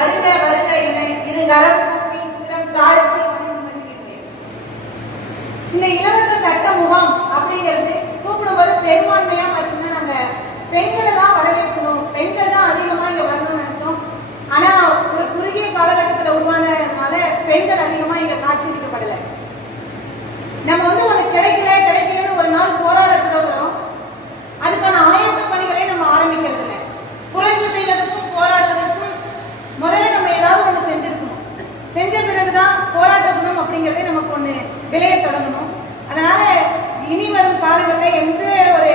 வருக வருக என இருகரம் கூப்பி சிரம் தாழ்த்தி வணங்கி வருகிறேன். இந்த இலவச சட்ட முகாம் அப்படிங்கிறது கூப்பிடும்போது பெரும்பான்மையா பார்த்தீங்கன்னா நாங்க பெண்களை தான் வரவேற்கணும், பெண்கள் தான் அதிகமா இங்க வரணும்னு நினைச்சோம். ஆனா ஒரு குறுகிய காலகட்டத்தில் உருவானதுனால பெண்கள் அதிகமா இங்க காட்சியளிக்கப்படலை. நம்ம ஒண்ணு கிடைக்கலன்னு ஒரு நாள் போராட தொடங்குறோம். அதுக்கான ஆயத்த பணிகளை நம்ம ஆரம்பிக்கிறது இல்லை. புரட்சி செய்வதற்கும் போராடுவதற்கும் முதல்ல நம்ம ஏதாவது ஒண்ணு செஞ்சிருக்கணும். செஞ்ச பிறகுதான் போராட்ட குணம் அப்படிங்கிறதே நமக்கு ஒண்ணு விளைய தொடங்கணும். அதனால இனி வரும் காலங்களில் எந்த ஒரு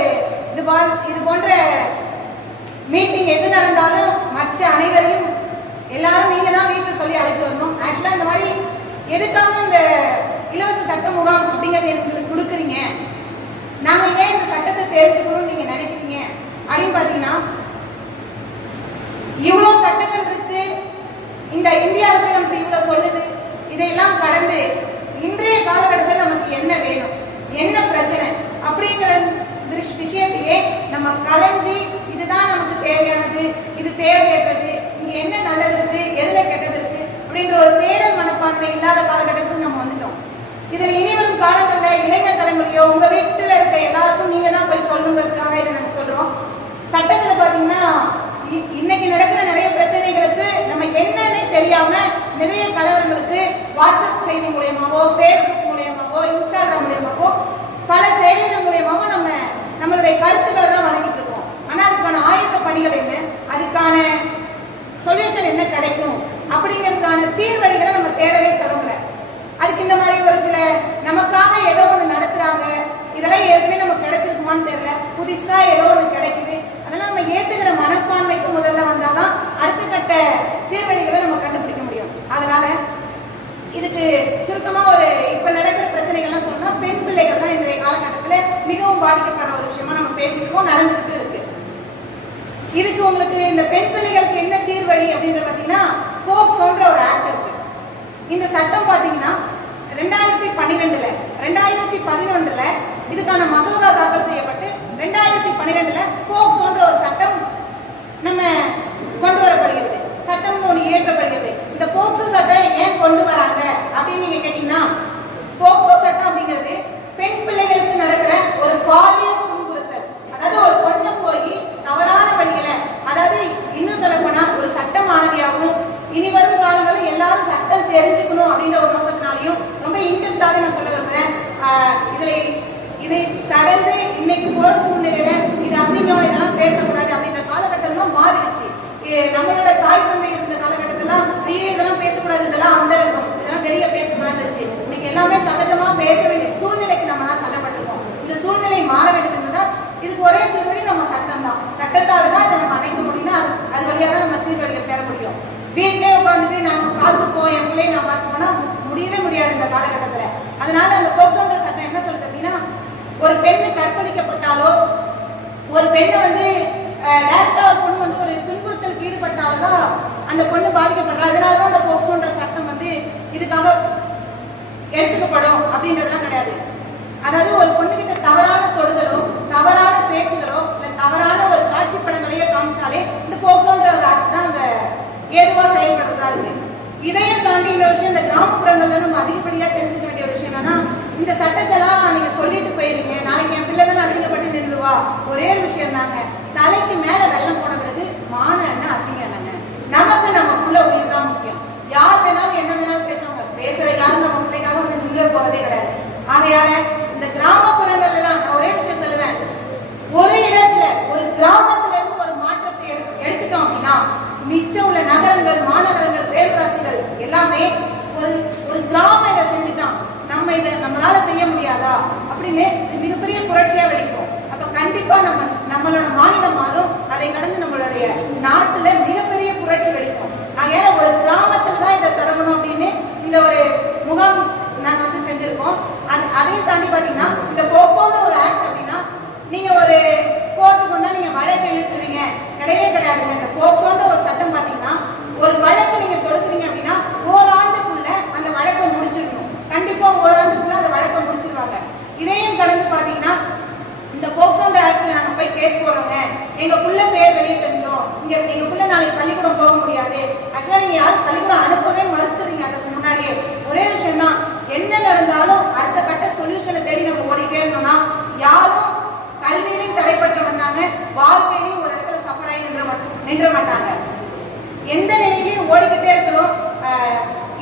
இது போன்ற மீட்டிங் எது நடந்தாலும் மற்ற அனைவரையும் எல்லாரும் நீங்க தான் வீட்டில் சொல்லி அழைச்சி வரணும். ஆக்சுவலா இந்த மாதிரி எதுக்காக இந்த இலவச சட்ட முகாம் அப்படிங்கிறது எங்களுக்கு கொடுக்குறீங்க, நாங்க ஏன் இந்த சட்டத்தை தெரிஞ்சுக்கணும்னு நீங்க நினைக்கிறீங்க அப்படின்னு பாத்தீங்கன்னா, இவ்வளவு சட்டங்கள் இருக்கு, இந்த இந்திய அரசியலமைப்பு இவ்வளவு சொல்லுது. இதையெல்லாம் கடந்து இன்றைய காலகட்டத்தில் நமக்கு என்ன வேணும், என்ன பிரச்சனை அப்படிங்கிற விஷயத்தையே நம்ம கலைஞ்சி இதுதான் நமக்கு தேவையானது, இது தேவையற்றது, இங்க என்ன நல்லது இருக்கு, எதுல கெட்டது இருக்கு அப்படின்ற ஒரு தேடல் மனப்பான்மை இல்லாத காலகட்டத்துக்கு நம்ம வந்துட்டோம். இதுல இனிவரும் காலங்களில் இளைஞர் தலைமுறையோ உங்க வீட்டுல இருக்க எல்லாருக்கும் நீங்க தான் போய் சொல்லணுங்கிறதுக்காக இதை நாங்க சொல்றோம். சட்டத்துல பாத்தீங்கன்னா இன்னைக்கு நடக்கிற நிறைய பிரச்சனைகளுக்கு நம்ம என்னன்னு தெரியாம நிறைய கலவரங்களுக்கு வாட்ஸ்அப் செய்தி மூலியமாவோ, பேஸ்புக் மூலியமாவோ, இன்ஸ்டாகிராம் மூலியமாவோ, பல செயலிகள் மூலியமாவோ நம்மளுடைய கருத்துக்களை தான் வழங்கிட்டு இருக்கோம். ஆனா அதுக்கான ஆயத்த பணிகள் என்ன, அதுக்கான சொல்யூஷன் என்ன கிடைக்கும் அப்படிங்கிறதுக்கான தீர்வழிகளை நம்ம தேடவே தொடங்கல. அதுக்கு இந்த மாதிரி ஒரு சில நமக்காக ஏதோ ஒன்று நடத்துறாங்க, இதெல்லாம் ஏற்கனவே நமக்கு கிடைச்சிருக்குமான்னு தெரியல, புதுசா ஏதோ ஒன்று கிடைக்குது, அதெல்லாம் நம்ம ஏத்துக்கிற மனப்பான்மைக்கு முதல்ல வந்தாதான் அடுத்த கட்ட தீர்வழிகளை நம்ம கண்டுபிடிக்க முடியும். அதனால இதுக்கு சுருக்கமா ஒரு இப்ப நடக்கிற பிரச்சனைகள்லாம் சொன்னா, பெண் பிள்ளைகள் தான் இன்றைய காலகட்டத்தில் மிகவும் பாதிக்கப்படுற ஒரு விஷயமா நம்ம பேசிட்டு இருக்கோம், நடந்துகிட்டு இருக்கு. இதுக்கு உங்களுக்கு இந்த பெண் பிள்ளைகளுக்கு என்ன தீர்வழி அப்படின்னு பாத்தீங்கன்னா, போக்சோன்ற ஒரு ஆக்ட் இருக்கு. இந்த சட்டம் பாத்தீங்கன்னா 2012 2011 இதுக்கான மசோதா தாக்கல் செய்யப்பட்டு 2012 போக்சோன்ற ஒரு சட்டம் நம்ம கொண்டு வரப்படுகிறது, சட்டம் ஒன்று இயற்றப்படுகிறது. இந்த போக்சோ சட்டம் ஏன் கொண்டு வராங்க அப்படின்னு நீங்க கேட்டீங்கன்னா, போக்சோ சட்டம் அப்படிங்கிறது பெண் பிள்ளைகளுக்கு நடக்கிற ஒரு பாலியல் துன்புறுத்தல். அதாவது ஒரு பொண்ணு போய் தவறான வழிகளை, அதாவது இன்னும் சொல்ல போனா ஒரு சட்ட மாணவியாகவும் இனி வரும் காலங்களில் எல்லாரும் சட்டம் தெரிஞ்சுக்கணும் அப்படின்ற ஒரு நோக்கத்தினாலையும் ரொம்ப இன்டெப்தாவே நான் சொல்ல விரும்புறேன். இதை கடந்து இன்னைக்கு போற சூழ்நிலையில இது அசிங்கம், இதெல்லாம் பேசக்கூடாது அப்படின்ற காலகட்டம்லாம் மாறிடுச்சு. நம்மளோட தாய் தந்தை இருந்த காலகட்டத்திலாம் இதெல்லாம் பேசக்கூடாது, இதெல்லாம் அந்த இருக்கும், இதெல்லாம் வெளியே பேசக்கூடாது. இன்னைக்கு எல்லாமே சகஜமா பேச வேண்டிய சூழ்நிலைக்கு நம்ம தள்ளப்பட்டிருக்கோம். இந்த சூழ்நிலை மாற வேண்டும் என்றால் இதுக்கு ஒரே தீர்வழி நம்ம சட்டம் தான். சட்டத்தால தான் இதை நம்ம அணைக்க முடியும்னா அது வழியாக நம்ம தீர்வழிகள் தேட முடியும். வீட்டிலே உட்காந்துட்டு நாங்க பார்த்துப்போம், என் பிள்ளையை நான் பார்த்துப்போம்னா முடியவே முடியாது இந்த காலகட்டத்துல. அதனால அந்த போக்சோன்ற சட்டம் என்ன சொல்லுது அப்படின்னா, ஒரு பெண்ணு கற்பழிக்கப்பட்டாலோ, ஒரு பெண்ணை டைரக்டா ஒரு பொண்ணு ஒரு துன்புறுத்தலுக்கு ஈடுபட்டால்தான் அந்த பொண்ணு பாதிக்கப்படுறா. அதனாலதான் அந்த போக்சோன்ற சட்டம் இதுக்காக எடுத்துக்கப்படும் அப்படின்றதுலாம் கிடையாது. அதாவது ஒரு பொண்ணுகிட்ட தவறான தொடுதலோ, தவறான பேச்சுகளோ, இல்ல தவறான ஒரு காட்சி படங்களையோ காமிச்சாலே இந்த போக்சோன்ற ஒரு ஆக்ட் தான் அங்க ஏதுவா செயல்படுறதா இருக்கு. இதையும் தாண்டி இந்த விஷயம் இந்த கிராமப்புறங்கள்ல நம்ம அதிகப்படியா தெரிஞ்சுக்க வேண்டிய ஒரு விஷயம் என்னன்னா, இந்த சட்டத்தெல்லாம் நீங்க சொல்லிட்டு போயிருங்க, நாளைக்கு என் பிள்ளை தானே அதிகப்பட்டு நின்றுவா. ஒரே ஒரு விஷயம் தாங்க, தலைக்கு மேல வெள்ளம் போன பிறகு மான என்ன அசிங்கம் என்னங்க, நமக்கு நமக்குள்ள உயிர் தான் முக்கியம். யார் வேணாலும் என்ன வேணாலும் பேசுவாங்க, பேசுற யாரும் நம்ம பிள்ளைக்காக நின்று போறதே கிடையாது. ஆகையால இந்த கிராமப்புறங்கள் எல்லாம் நான் ஒரே விஷயம் சொல்லுவேன், ஒரு இடத்துல ஒரு கிராமத்துல இருந்து ஒரு மாற்றத்தை எடுத்துட்டோம் அப்படின்னா மிச்சம் உள்ள நகரங்கள், மாநகரங்கள், பேரூராட்சிகள் எல்லாமே ஒரு கிராமம் இதை செஞ்சுட்டான், நம்ம இதை நம்மளால செய்ய முடியாதா அப்படின்னு மிகப்பெரிய புரட்சியா வெடிக்கும். அப்ப கண்டிப்பா நம்மளோட மாநிலம் மாறும், அதை கடந்து நம்மளுடைய நாட்டுல மிகப்பெரிய புரட்சி வெடிக்கும். ஆகையால ஒரு கிராமத்துல தான் இதை தொடங்கணும் அப்படின்னு இந்த ஒரு முகாம் நாங்க செஞ்சிருக்கோம். அதையும் தாண்டி பாத்தீங்கன்னா, இந்த போக்சோன்ற ஒரு ஆக்ட் அப்படின்னா நீங்க ஒரு கோர்ட்டுக்கு வந்தா நீங்க வழக்கு இழுத்துருவீங்க, கிடையவே கிடையாதுங்க. இந்த போக்சோன்ற ஒரு சட்டம் பாத்தீங்கன்னா, ஒரு வழக்கு நீங்க கொடுக்குறீங்க அப்படின்னா ஓராண்டுக்குள்ள அந்த வழக்கை முடிச்சிடணும். கண்டிப்பா ஓராண்டுக்குள்ள அந்த வழக்கை முடிச்சிருவாங்க. இதையும் கடந்து பாத்தீங்கன்னா, இந்த போக்சோன்ற ஆக்ட்ல நாங்க போய் கேஸ் போடுறோங்க, எங்க புள்ள பேர் வெளியே தெரிஞ்சிடும், எங்க புள்ள நாளைக்கு பள்ளிக்கூடம் போக முடியாது, முடியாது. ஆக்சுவலா நீங்க யாரும் பள்ளிக்கூடம் அனுப்பவே மறுத்துறீங்க. அதுக்கு முன்னாடியே ஒரே விஷயம் தான், என்ன நடந்தாலும் அடுத்த கட்ட சொல்யூஷனை தேடி நம்ம ஓடிட்டே இருந்தோம்னா யாரும் கல்வியிலையும் தடைப்பட்ட மாட்டாங்க, வாழ்க்கையிலையும் ஒரு இடத்துல சஃபர் ஆகி நின்ற மாட்டாங்க. எந்த நிலையிலையும் ஓடிக்கிட்டே இருக்கணும்.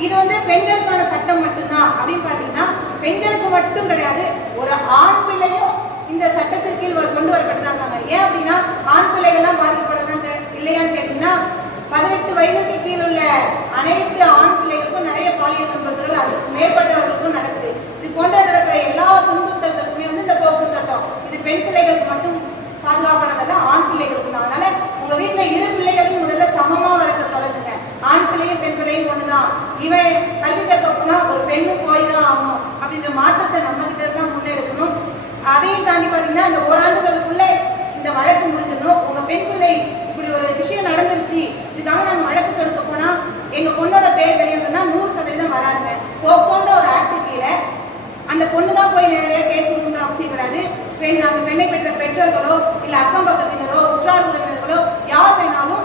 இது வந்து பெண்களுக்கான சட்டம் மட்டும்தான் அப்படின்னு பாத்தீங்கன்னா பெண்களுக்கு மட்டும் கிடையாது, ஒரு ஆண் பிள்ளையும் இந்த சட்டத்திற்கு கீழ் கொண்டு வரப்பட்டுதான் இருக்காங்க. ஏன் அப்படின்னா ஆண் பிள்ளைகள்லாம் பாதிக்கப்படுறதாங்க இல்லையான்னு கேட்டீங்கன்னா 18 வயதுக்கு கீழ் உள்ள அனைத்து ஆண் பிள்ளைகளுக்கும் நிறைய பாலியல் துன்புறுத்தல்கள் அதுக்கு மேற்பட்டவர்களுக்கும் நடக்குது. இது போன்ற நடக்கிற எல்லா துன்புறுத்தல்களுக்குமே வந்து இந்த போக்சோ சட்டம் இது பெண் பிள்ளைகளுக்கு மட்டும் பாதுகாப்பானதல்ல, ஆண் பிள்ளைகளுக்கு தான். அதனால உங்க வீட்டுல இரு பிள்ளைகளையும் முதல்ல சமமா வளர்க்க தொடங்குங்க. ஆண் பிள்ளையும் பெண் பிள்ளையும் ஒண்ணுதான். இவன் கல்வி கற்பனா ஒரு பெண்ணும் போய் தான் ஆகணும் அப்படின்ற மாற்றத்தை நம்ம கிட்ட தான் முன்னெடுக்கணும். அதையும் தாண்டி பாத்தீங்கன்னா இந்த ஓராண்டுகளுக்குள்ள இந்த வழக்கு முடிஞ்சிடணும். உங்க பெண் பிள்ளை இப்படி ஒரு விஷயம் நடந்துருச்சு, இதுக்காக நாங்க வழக்கு தொடுக்க போனா எங்க பொண்ணோட பேர் வெளியேறதுன்னா 100% வராதுங்க. போன்ற ஒரு ஆக்ட் கீழே அந்த பொண்ணு தான் போய் நேரடியாக கேஸ் கொடுக்கணும்னு அவசியம் கிடையாது. அந்த பெண்ணை பெற்ற பெற்றோர்களோ இல்ல அக்கம் பக்கத்தினரோ உற்றார் உறவினர்களோ யார் வேணாலும்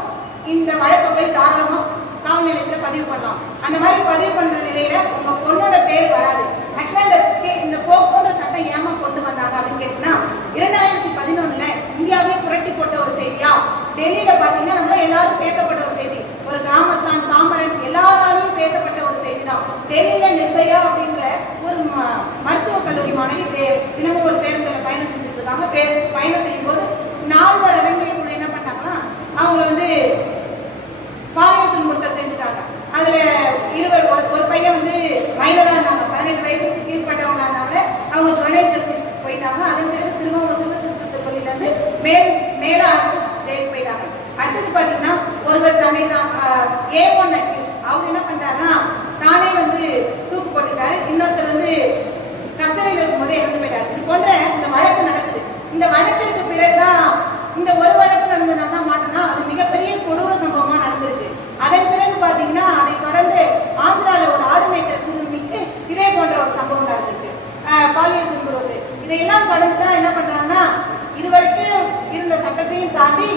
இந்த வழக்கை போய் தாராளமா காவல் நிலையத்துல பதிவு பண்ணலாம். அந்த மாதிரி பதிவு பண்ற நிலையில உங்க பொண்ணோட பேர் வராது. ஆக்சுவலா இந்த போக்சோன்ற சட்டம் ஏமா கொண்டு வந்தாங்க அப்படின்னு கேட்டீங்கன்னா 2011 இந்தியாவே புரட்டி போட்ட ஒரு செய்தியா, டெல்லியில பாத்தீங்கன்னா நம்மள எல்லாரும் பேசப்பட்ட ஒரு செய்தி, ஒரு கிராமத்தான் காமரன் எல்லாராலையும் பேசப்பட்ட ஒரு செய்தி தான். டெல்லியில நிர்பயா அப்படின்ற ஒரு மருத்துவக் கல்லூரி மாணவி தினமும் ஒரு பேருந்துல பயணம் செஞ்சுட்டு இருக்காங்க. பயணம் செய்யும் போது 4 இளைஞர்களுக்குள்ள என்ன பண்ணாங்கன்னா அவங்க வந்து பாலியல் துன்புறுத்தல் செஞ்சுட்டாங்க. அதுல ஒரு பையன் வந்து மைனரா இருந்தாங்க, 18 வயதுக்கு கீழ்பட்டவங்களா இருந்தாங்க. அவங்க ஜுவனைல் ஜஸ்டிஸ் போயிட்டாங்க. அதன் பிறகு திரும்ப சிறுத்தை பள்ளியில இருந்து மேல அடுத்து ஜெயிலுக்கு போயிட்டாங்க. அடுத்தது பாத்தீங்கன்னா ஒருவர் தன்னை A1 அக்யூஸ் அவர் என்ன பண்றாருன்னா தானே வந்து தூக்கு போட்டுட்டாரு. இன்னொருத்தர் வந்து கஸ்டடியில் இருக்கும் போதே இறந்து போயிட்டாரு. இது போன்ற இந்த வழக்கு நடக்குது. இந்த வழக்கிற்கு பிறகுதான் இந்த ஒரு வழக்கு நடந்ததுனால தான் மாட்டோம்னா அது மிகப்பெரிய கொடூர சம்பவமா நடந்திருக்கு. அதன் பிறகு பாத்தீங்கன்னா அதை தொடர்ந்து ஆந்திரால ஒரு ஆடு மேய்க்கிற சிறுமிக்கு இதே போன்ற ஒரு சம்பவம் நடந்திருக்கு, பாலியல் துன்புறுவது. இதையெல்லாம் கடந்துதான் என்ன பண்றாங்கன்னா இதுவரைக்கும் இருந்த சட்டத்தையும் தாண்டி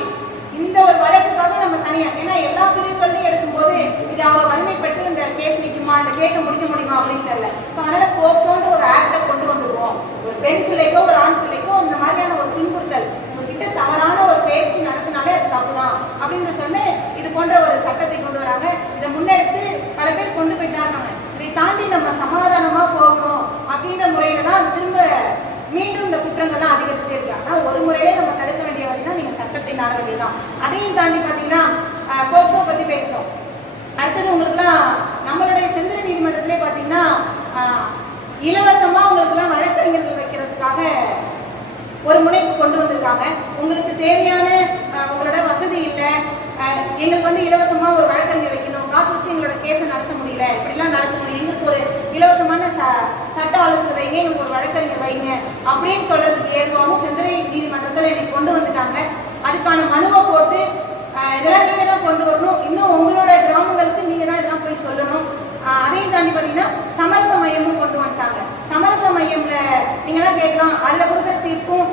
இந்த ஒரு வழக்குக்காக நம்ம தனியா, ஏன்னா எல்லா பிரிவுகளையும் எடுக்கும்போது இது அவ்வளவு வலிமைப்பட்டு இந்த கேஸ் நிற்குமா, இந்த கேஸை முடிக்க முடியுமா அப்படின்னு தெரியல. அதனால போக்சோன்ற ஒரு ஆக்டை கொண்டு வந்துருவோம். ஒரு பெண் பிள்ளைக்கோ ஒரு ஆண் பிள்ளைக்கோ இந்த மாதிரியான ஒரு துன்புறுத்தல் உங்ககிட்ட தவறான ஒரு பேச்சு நடத்தினாலே அது தப்புதான் அப்படின்னு சொன்ன இது போன்ற ஒரு சட்டத்தை கொண்டு வராங்க. இதை முன்னெடுத்து பல பேர் கொண்டு போயிட்டா இருக்காங்க. இதை தாண்டி நம்ம சமாதானமா போகணும் அப்படின்ற முறையில தான் திரும்ப மீண்டும் இந்த குற்றங்கள்லாம் அதிகரிச்சுட்டே இருக்கு. ஆனா ஒரு முறையிலே நம்ம தடுக்க வேண்டிய வழிதான் நீங்க சட்டத்தை நாட வேண்டியதுதான். அதையும் தாண்டி பாத்தீங்கன்னா போக்சோ பத்தி பேசணும். அடுத்தது உங்களுக்குலாம் நம்மளுடைய செந்தில் நீதிமன்றத்திலே பாத்தீங்கன்னா இலவசமா உங்களுக்கு எல்லாம் வழக்கறிஞர்கள் வைக்கிறதுக்காக ஒரு முனைப்பு கொண்டு வந்திருக்காங்க. உங்களுக்கு தேவையான உங்களோட வசதி இல்லை, எங்களுக்கு வந்து இலவசமா ஒரு வழக்கறிஞர் வைக்கணும், காசு வச்சு எங்களோட கேஸை நடத்த முடியல, இப்படிலாம் நடத்தணும், எங்களுக்கு ஒரு இலவசமான சட்ட ஆலோசனை வைங்க, எங்களுக்கு ஒரு வழக்கறிஞர் வைங்க அப்படின்னு சொல்றதுக்கு ஏதுவாகவும் செந்தில் நீதிமன்றத்தில் இன்னைக்கு கொண்டு வந்துட்டாங்க. அதுக்கான மனுவை போட்டு இதெல்லாம் நீங்க தான் கொண்டு வரணும், இன்னும் உங்களோட கிராமங்களுக்கு நீங்க தான் இதெல்லாம் போய் சொல்லணும். அதையும் தாண்டி பாத்தீங்கன்னா சமரச மையமும் கொண்டு வந்துட்டாங்க. சமரச மையம்ல நீங்கெல்லாம் கேட்கலாம், அதுல கொடுக்குற தீர்ப்பும்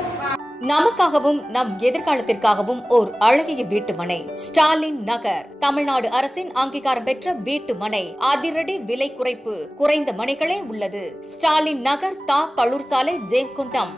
நமக்காகவும் நம் எதிர்காலத்திற்காகவும் ஓர் அழகிய வீட்டுமனை. ஸ்டாலின் நகர் தமிழ்நாடு அரசின் அங்கீகாரம் பெற்ற வீட்டுமனை. அதிரடி விலை குறைப்பு, குறைந்த மனைகளே உள்ளது. ஸ்டாலின் நகர், தா பழூர் சாலை, ஜெயங்கொண்டம்.